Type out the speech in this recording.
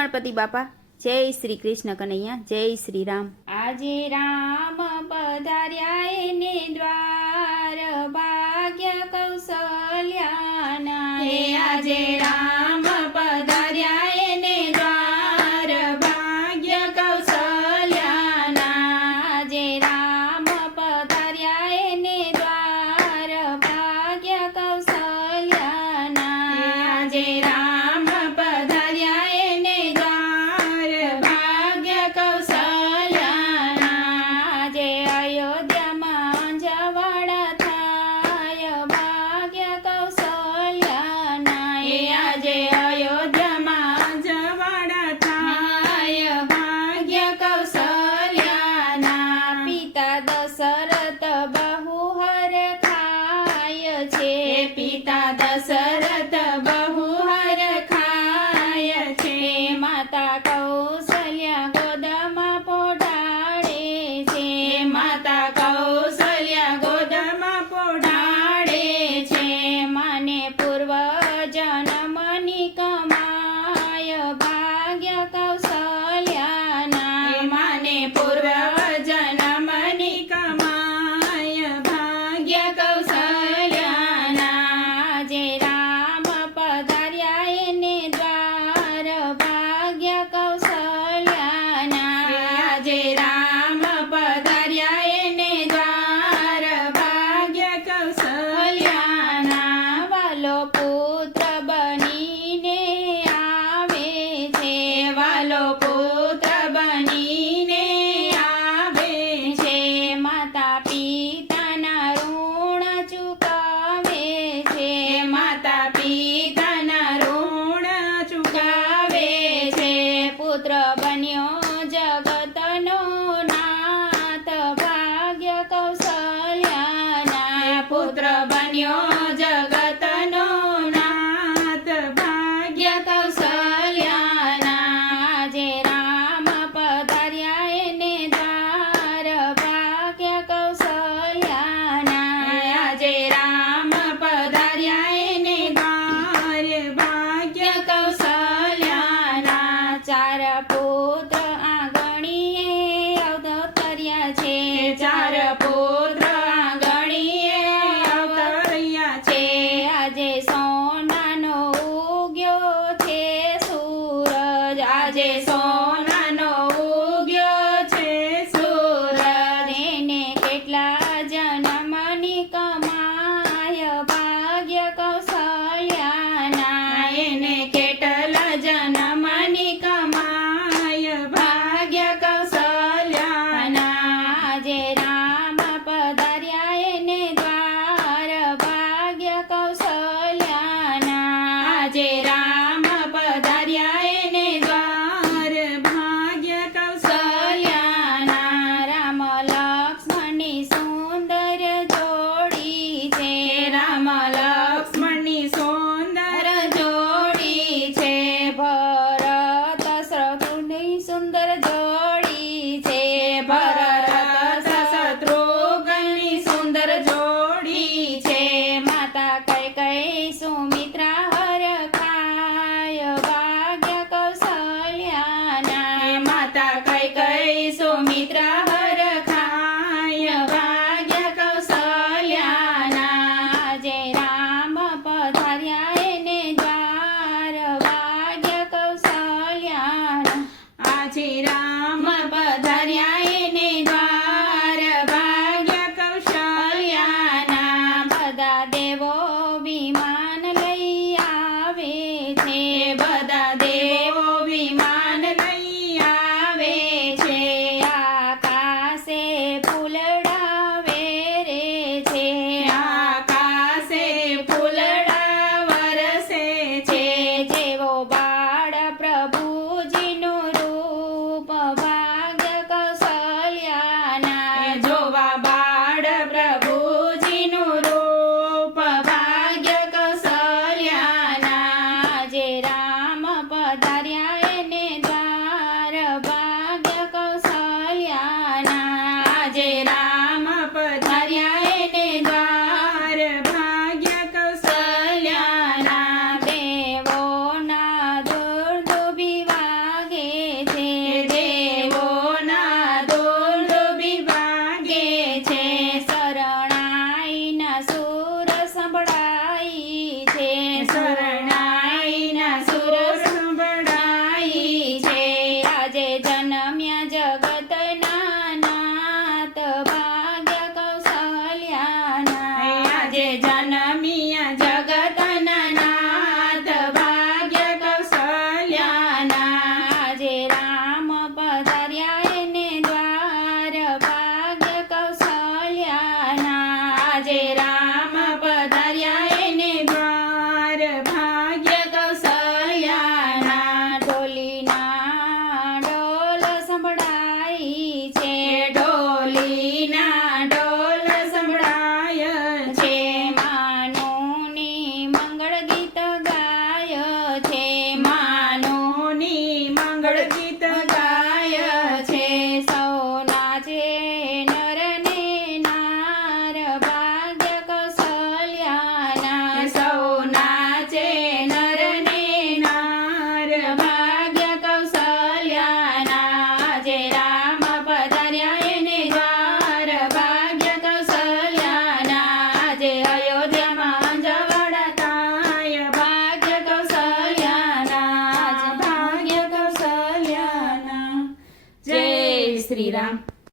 गणपति बापा। जय श्री कृष्ण कन्हैया। जय श्री राम। आजे राम पधार्या एने द्वार भाग्य कौशल्याना। हे आजे राम पधार्या एने द्वार भाग्य कौशल्याना। आजे राम पधार्या एने द्वार भाग्य कौशल्याना। आजे राम पधार्या एने द्वार भाग्य कौशल्याना। आजे अयोध्यामां जवाड़ा थाय भाग्य कौशल्याना। हे आजे अयोध्यामां जवाड़ा थाय भाग्य कौशल्याना। पिता दशरथ बहु हर खाय छे। पिता दशरथ बहु हर खाय छे। माता कौशल्या गोदमा पोढाड़े छे। माता कौशल्या गोदमा पोढाड़े छे। माने पूर्व जन्मनी कमाय भाग्य कौशल्याना। माने पूर्व जन्मनी कमाय भाग्य कौशल्याना। आजे राम पधार्या एने द्वार भाग्य कौशल्याना। आजे राम पधार्या एने द्वार भाग्य कौशल्याना। वालो पुत्र बनीने आवे छे। वालो पुत्र बनीने आवे छे। माता पिताना ऋण चुकावे छे। माता पिताना ऋण चुकावे छे। पुत्र बन्यो जगतनो नाथ भाग्य कौशल्याना। पुत्र बन्यो जगतनो नाथ भाग्य कौशल्याना। आजे राम पधार्या एने द्वार भाग्य कौशल्याना। आजे राम पधार्या एने द्वार भाग्य कौशल्याना। चार पुत्र आंगणीए अवतर्या छे। चार पुत्र आंगणीए अवतर्या छे। आजे सोनानो उग्यो छे सूरज। आजे सोनानो उग्यो छे सूरज। એને કેટલા જન્મની કમાય ભાગ્ય કૌશલ્યાના। એને કેટલા જન્મની કમાય ભાગ્ય કૌશલ્યાના। આજે રામ પધાર્યા એને દ્વાર ભાગ્ય કૌશલ્યાના। આજે રામ પધાર્યા એને દ્વાર ભાગ્ય કૌશલ્યાના। રામ લક્ષ્મણની સુંદર જોડી છે। રામ લક્ષ્મણની સુંદર જોડી છે। ભરત શત્રુઘ્નની સુંદર જોડી છે। ભરત શત્રુઘ્નની સુંદર જોડી છે। માતા કૈકેયી સુમિત્રા હર ખાય ભાગ્ય કૌશલ્યાના। માતા કૈકેયી સુમિત્રા હર ખાય ભાગ્ય કૌશલ્યાના। આજે રામ સુર સંભળાઈ છે શરણાઈના સુર સંભળાઈ છે. આજે જન્મ્યા જગતના નાથ ભાગ્ય કૌશલ્યાના આજે